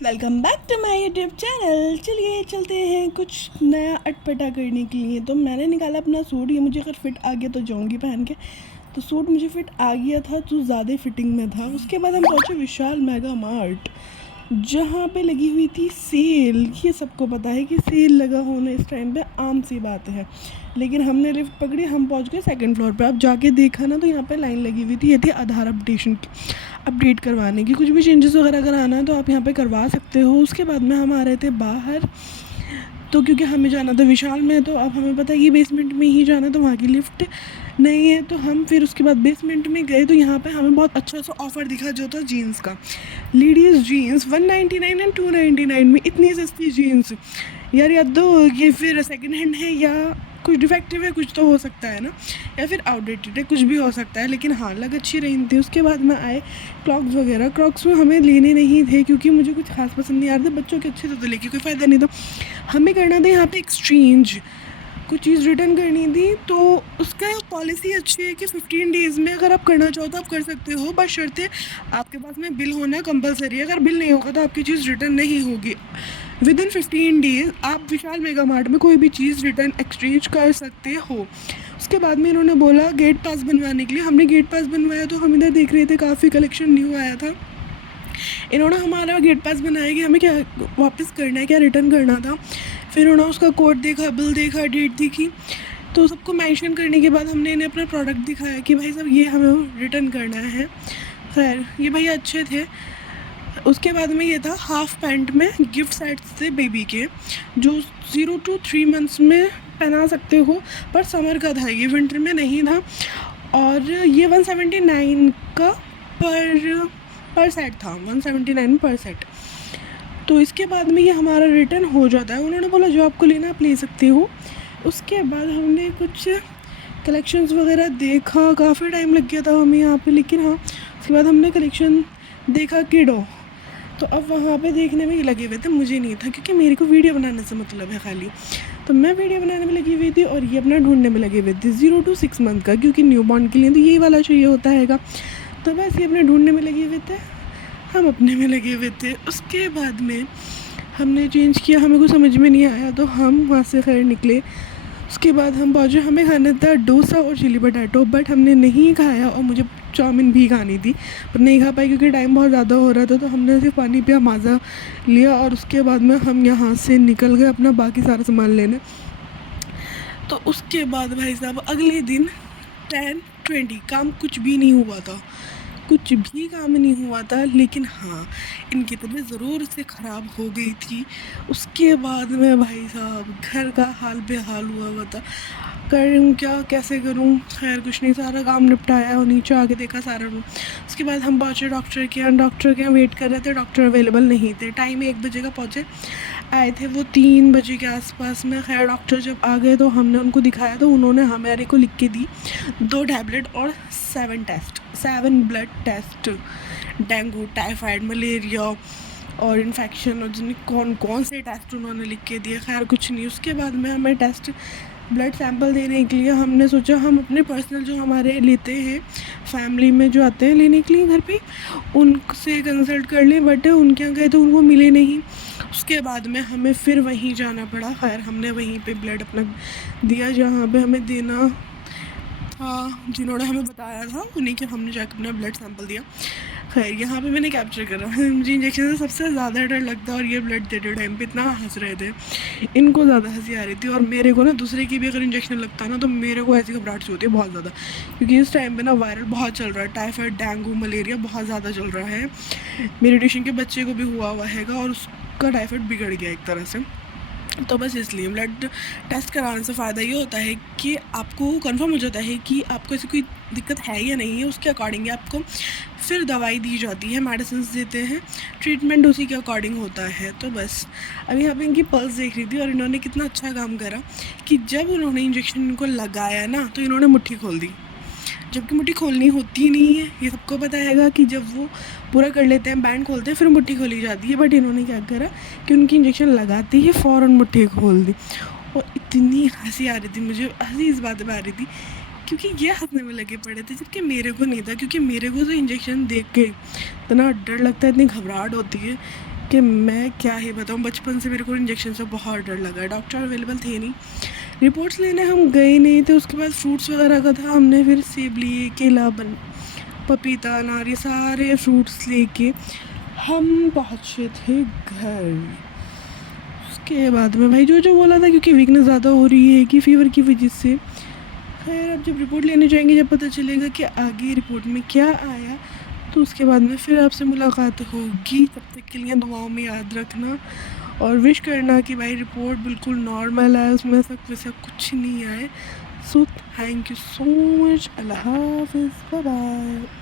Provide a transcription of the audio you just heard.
Welcome back to my YouTube channel. चलिए चलते हैं कुछ नया अटपटा करने के लिए। तो मैंने निकाला अपना सूट। ये मुझे अगर फिट आ गया तो जाऊंगी पहन के। तो सूट मुझे फिट आ गया था, तो ज़्यादा फिटिंग में था। उसके बाद हम पहुँचे विशाल मेगा मार्ट, जहाँ पे लगी हुई थी सेल। ये सबको पता है कि सेल लगा होना इस टाइम पे आम सी बात है, लेकिन हमने लिफ्ट पकड़ी, हम पहुँच गए सेकंड फ्लोर पे। अब जाके देखा ना तो यहाँ पे लाइन लगी हुई थी। ये थी आधार अपडेशन की, अपडेट करवाने की। कुछ भी चेंजेस वगैरह अगर आना है तो आप यहाँ पे करवा सकते हो। उसके बाद में हम आ रहे थे बाहर, तो क्योंकि हमें जाना था विशाल में, तो अब हमें पता है कि बेसमेंट में ही जाना है, तो वहाँ की लिफ्ट नहीं है। तो हम फिर उसके बाद बेसमेंट में गए, तो यहाँ पे हमें बहुत अच्छा सा ऑफ़र दिखा, जो था जीन्स का। लेडीज़ जीन्स 199 एंड 299 में, इतनी सस्ती जीन्स यार। या तो ये फिर सेकंड हैंड है, या कुछ डिफेक्टिव है, कुछ तो हो सकता है ना, या फिर आउटडेटेड है, कुछ भी हो सकता है। लेकिन हाँ, लग अच्छी रही थी। उसके बाद में आए क्लॉक्स वगैरह। क्लॉक्स में हमें लेने नहीं थे, क्योंकि मुझे कुछ खास पसंद नहीं आ रहे थे। बच्चों के अच्छे थे तो लेके कोई फ़ायदा नहीं था। हमें करना था यहाँ पे एक्सचेंज, कुछ चीज़ रिटर्न करनी थी। तो उसका पॉलिसी अच्छी है कि 15 डेज़ में अगर आप करना चाहो तो आप कर सकते हो, बस शर्त है आपके पास में बिल होना कंपलसरी है। अगर बिल नहीं होगा तो आपकी चीज़ रिटर्न नहीं होगी। विद इन 15 डेज़ आप विशाल मेगा मार्ट में कोई भी चीज़ रिटर्न एक्सचेंज कर सकते हो। उसके बाद में इन्होंने बोला गेट पास बनवाने के लिए। हमने गेट पास बनवाया, तो हम इधर देख रहे थे, काफ़ी कलेक्शन न्यू आया था। इन्होंने हमारा गेट पास बनाया कि हमें क्या वापस करना है, क्या रिटर्न करना था। फिर उन्होंने उसका कोड देखा, बिल देखा, डेट देखी। तो सबको मेंशन करने के बाद हमने इन्हें अपना प्रोडक्ट दिखाया कि भाई साहब ये हमें रिटर्न करना है। खैर ये भैया अच्छे थे। उसके बाद में ये था हाफ पैंट में गिफ्ट सेट्स थे बेबी के, जो 0 to 3 मंथ्स में पहना सकते हो, पर समर का था, ये विंटर में नहीं था। और ये 179 का पर सेट था, 179 पर सेट। तो इसके बाद में ये हमारा रिटर्न हो जाता है। उन्होंने बोला जो आपको लेना आप ले सकते हो। उसके बाद हमने कुछ कलेक्शंस वगैरह देखा, काफ़ी टाइम लग गया था हमें यहाँ पे, लेकिन हाँ उसके बाद हमने कलेक्शन देखा किडो। तो अब वहाँ पे देखने में लगे हुए थे, मुझे नहीं था, क्योंकि मेरे को वीडियो बनाने से मतलब है खाली। तो मैं वीडियो बनाने में लगी हुई थी और ये अपना ढूंढने में लगे हुए थे 0 to 6 मंथ का, क्योंकि न्यू बॉर्न के लिए तो यही वाला चाहिए होता हैगा। तो बस ये अपने ढूंढने में लगे हुए थे, हम अपने में लगे हुए थे। उसके बाद में हमने चेंज किया, हमें कुछ समझ में नहीं आया, तो हम वहाँ से खैर निकले। उसके बाद हम पहुँचे, हमें खाना था डोसा और चिली पटाटो, बट हमने नहीं खाया। और मुझे चाउमीन भी खानी थी, पर नहीं खा पाई क्योंकि टाइम बहुत ज़्यादा हो रहा था। तो हमने सिर्फ पानी पिया, माज़ा लिया, और उसके बाद में हम यहाँ से निकल गए अपना बाकी सारा सामान लेने। तो उसके बाद भाई साहब अगले दिन 10:20 काम कुछ भी नहीं हुआ था, कुछ भी काम नहीं हुआ था। लेकिन हाँ, इनकी तबीयत ज़रूर से ख़राब हो गई थी। उसके बाद में भाई साहब घर का हाल बेहाल हुआ था। करूँ क्या, कैसे करूँ। खैर कुछ नहीं, सारा काम निपटाया और नीचे आके देखा सारा रूम। उसके बाद हम पहुँचे डॉक्टर के यहाँ। डॉक्टर के यहाँ वेट कर रहे थे, डॉक्टर अवेलेबल नहीं थे। टाइम 1 बजे का पहुँचे, आए थे वो 3 बजे के आसपास में। खैर डॉक्टर जब आ गए तो हमने उनको दिखाया, तो उन्होंने हमारे को लिख के दी 2 टैबलेट और 7 blood test, dengue, typhoid, malaria और इन्फेक्शन, और जिन्हें कौन कौन से टेस्ट उन्होंने लिख के दिए। खैर कुछ नहीं। उसके बाद में हमें टेस्ट ब्लड सैंपल देने के लिए हमने सोचा हम अपने पर्सनल जो हमारे लेते हैं, फैमिली में जो आते हैं लेने के लिए घर पे, उनसे कंसल्ट कर लें। बट उनके यहाँ गए तो उनको मिले नहीं। उसके बाद में हमें फिर वहीं जाना पड़ा। खैर हमने वहीं पे ब्लड अपना दिया जहाँ पे हमें देना था, जिन्होंने हमें बताया था उन्हीं के हमने जाकर अपना ब्लड सैंपल दिया। खैर यहाँ पे मैंने कैप्चर करा। मुझे इंजेक्शन से सबसे ज़्यादा डर लगता है, और ये ब्लड देते टाइम पे इतना हंस रहे थे, इनको ज़्यादा हंसी आ रही थी। और मेरे को ना दूसरे की भी अगर इंजेक्शन लगता है ना, तो मेरे को ऐसी घबराहट सी होती है बहुत ज़्यादा, क्योंकि इस टाइम पे ना वायरल बहुत चल रहा है, टाइफाइड, डेंगू, मलेरिया बहुत ज़्यादा चल रहा है। मेरे ट्यूशन के बच्चे को भी हुआ हैगा, और उसका टाइफाइड बिगड़ गया एक तरह से। तो बस इसलिए ब्लड टेस्ट कराने से फ़ायदा ये होता है कि आपको कंफर्म हो जाता है कि आपको ऐसी कोई दिक्कत है या नहीं है। उसके अकॉर्डिंग आपको फिर दवाई दी जाती है, मेडिसिन देते हैं, ट्रीटमेंट उसी के अकॉर्डिंग होता है। तो बस अभी यहाँ पे इनकी पल्स देख रही थी, और इन्होंने कितना अच्छा काम करा कि जब उन्होंने इंजेक्शन इनको लगाया ना, तो इन्होंने मुट्ठी खोल दी, जबकि मुट्ठी खोलनी होती नहीं है। ये सबको पता हैगा कि जब वो पूरा कर लेते हैं, बैंड खोलते हैं, फिर मुट्ठी खोली जाती है। बट इन्होंने क्या करा कि उनकी इंजेक्शन लगाते ही फ़ौरन मुट्ठी खोल दी। और इतनी हंसी आ रही थी, मुझे हंसी इस बात पर आ रही थी क्योंकि ये हंसने में लगे पड़े थे, जबकि मेरे को नहीं था। क्योंकि मेरे को तो इंजेक्शन देख के इतना डर लगता है, इतनी घबराहट होती है कि मैं क्या ही बताऊँ, बचपन से मेरे को इंजेक्शन से बहुत डर लगा। डॉक्टर अवेलेबल थे नहीं, रिपोर्ट्स लेने हम गए नहीं थे। उसके बाद फ्रूट्स वगैरह का था, हमने फिर सेब लिए, केला, पपीता, अनार, ये सारे फ्रूट्स लेके हम पहुँचे थे घर। उसके बाद में भाई जो बोला था, क्योंकि वीकनेस ज़्यादा हो रही है कि फ़ीवर की वजह से। खैर अब जब रिपोर्ट लेने जाएंगे, जब पता चलेगा कि आगे रिपोर्ट में क्या आया, तो उसके बाद में फिर आपसे मुलाकात होगी। तब तक के लिए दुआओं में याद रखना और विश करना कि भाई रिपोर्ट बिल्कुल नॉर्मल आए, उसमें सब वैसा कुछ नहीं आए। So thank you so much. अल्लाह हाफ़िज़, बाय बाय।